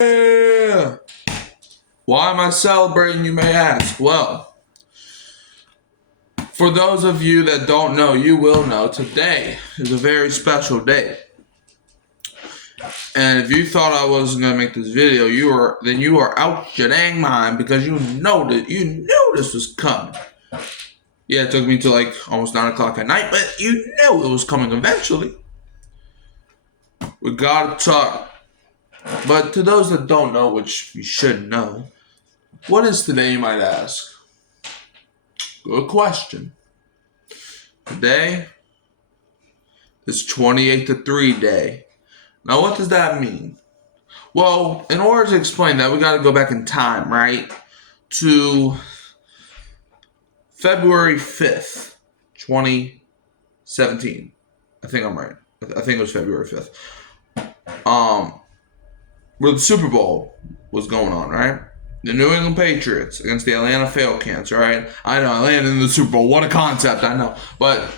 Yeah. Why am I celebrating, you may ask? Well, for those of you that don't know, you will know today is a very special day. And if you thought I wasn't gonna make this video, you are out your dang mind because you knew this was coming. Yeah, it took me to like almost 9 o'clock at night, but you knew it was coming eventually. We gotta talk. But to those that don't know, which you should know, what is today, you might ask? Good question. Today is 28-3 day. Now, what does that mean? Well, in order to explain that, we got to go back in time, right? To February 5th, 2017. I think I'm right. I think it was February 5th. Where the Super Bowl was going on, right? The New England Patriots against the Atlanta Falcons, right? I know, Atlanta in the Super Bowl. What a concept, I know. But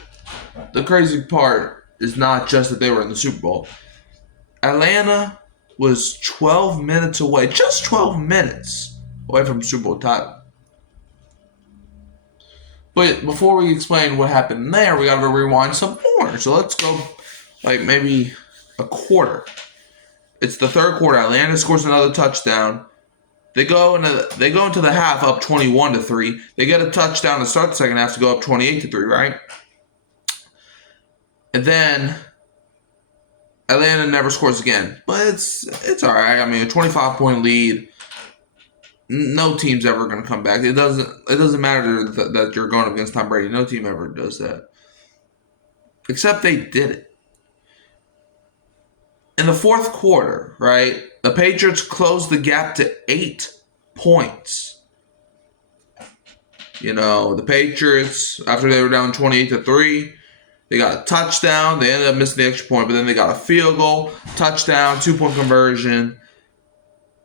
the crazy part is not just that they were in the Super Bowl. Atlanta was 12 minutes away, just 12 minutes away from Super Bowl title. But before we explain what happened there, we got to rewind some more. So let's go like maybe a quarter. It's the third quarter. Atlanta scores another touchdown. They go into the half up 21-3. They get a touchdown to start the second half to go up 28-3, right? And then Atlanta never scores again. But it's all right. I mean, a 25-point lead. No team's ever going to come back. It doesn't matter that you're going up against Tom Brady. No team ever does that. Except they did it. In the fourth quarter, right, the Patriots closed the gap to 8 points. You know, the Patriots, after they were down 28-3, they got a touchdown. They ended up missing the extra point, but then they got a field goal, touchdown, 2-point conversion.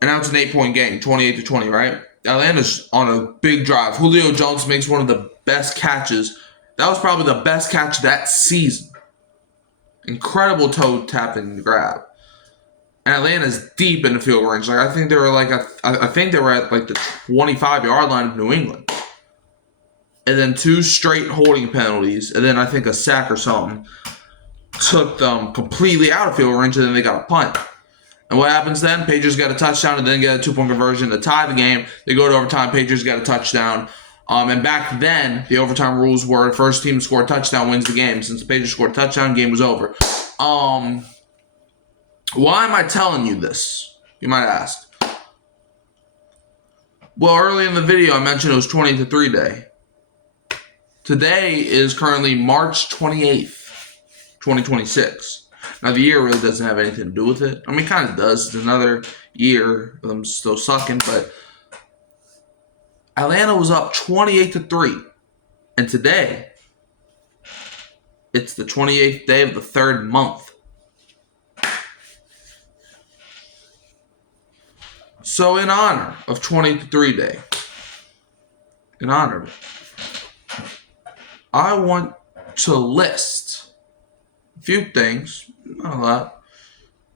And now it's an 8-point game, 28-20, right? Atlanta's on a big drive. Julio Jones makes one of the best catches. That was probably the best catch that season. Incredible toe tapping grab. And Atlanta's deep in the field range. Like I think they were at like the 25-yard line of New England. And then 2 straight holding penalties, and then I think a sack or something took them completely out of field range, and then they got a punt. And what happens then? Patriots got a touchdown and then get a 2-point conversion to tie the game. They go to overtime. Patriots got a touchdown. And back then, the overtime rules were first team to score a touchdown wins the game. Since the Patriots scored a touchdown, game was over. Why am I telling you this? You might ask. Well, early in the video, I mentioned it was 20-3 day. Today is currently March 28th, 2026. Now, the year really doesn't have anything to do with it. I mean, it kind of does. It's another year of them still sucking, but Atlanta was up 28-3. And today, it's the 28th day of the third month. So in honor of 20-3 day, in honor of it, I want to list a few things, not a lot,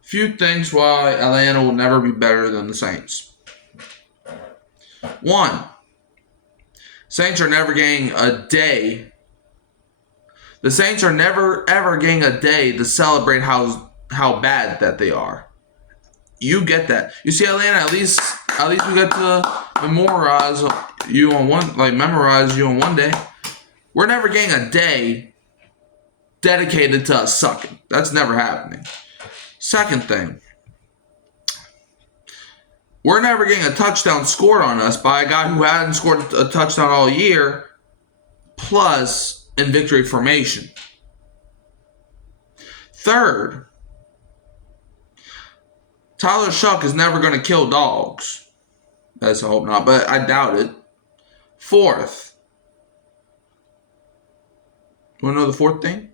few things why Atlanta will never be better than the Saints. 1, Saints are never getting a day. The Saints are never ever getting a day to celebrate how bad that they are. You get that. You see, Atlanta, at least we get to memorize you on one day. We're never getting a day dedicated to us sucking. That's never happening. Second thing, we're never getting a touchdown scored on us by a guy who hadn't scored a touchdown all year, plus in victory formation. Third, Tyler Shuck is never going to kill dogs. Let's hope not, but I doubt it. Fourth, you want to know the fourth thing?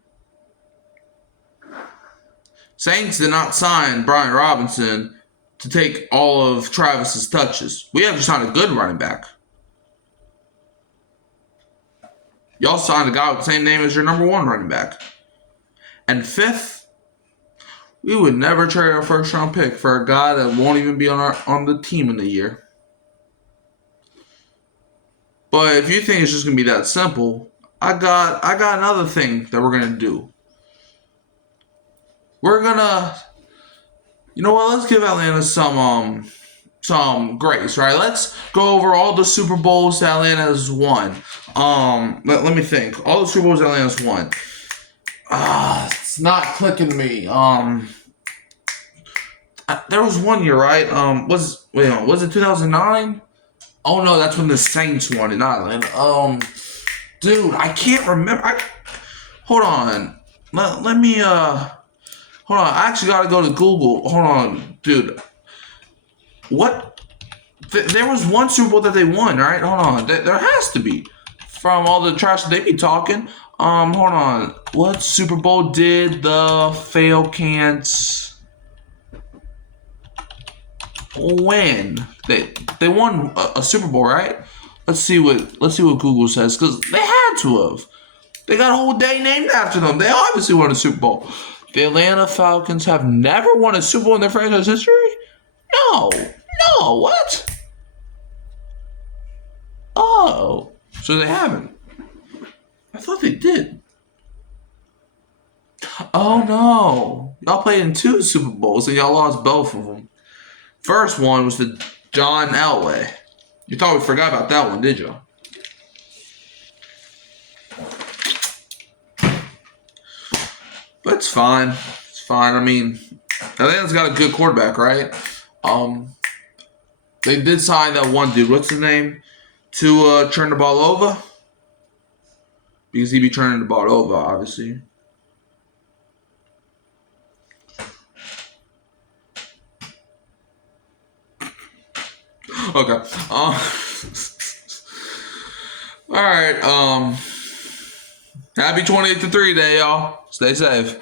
Saints did not sign Brian Robinson to take all of Travis's touches. We have just signed a good running back. Y'all signed a guy with the same name as your number 1 running back. And fifth, We would never trade our first round pick for a guy that won't even be on the team in a year. But if you think it's just gonna be that simple, I got another thing that we're gonna do. We're gonna, you know what? Let's give Atlanta some grace, right? Let's go over all the Super Bowls that Atlanta has won. Let me think. All the Super Bowls that Atlanta's won. It's not clicking me. There was one year, right? Was it 2009? Oh no, that's when the Saints won it, not Atlanta. Dude, I can't remember. Hold on. Let me hold on. I actually gotta go to Google. Hold on, dude. What? There was one Super Bowl that they won, right? Hold on. There has to be. From all the trash that they be talking. Hold on. What Super Bowl did the Falcons win? They won a Super Bowl, right? Let's see what Google says, because they had to have. They got a whole day named after them. They obviously won a Super Bowl. The Atlanta Falcons have never won a Super Bowl in their franchise history? No, what? Oh, so they haven't. I thought they did. Oh no, y'all played in 2 Super Bowls and y'all lost both of them. First one was the John Elway. You thought we forgot about that one, did you? But it's fine. It's fine. I mean, Atlanta's got a good quarterback, right? They did sign that one dude. What's his name? To turn the ball over. Because he'd be turning the ball over, obviously. Okay. All right. Happy 28-3 day, y'all. Stay safe.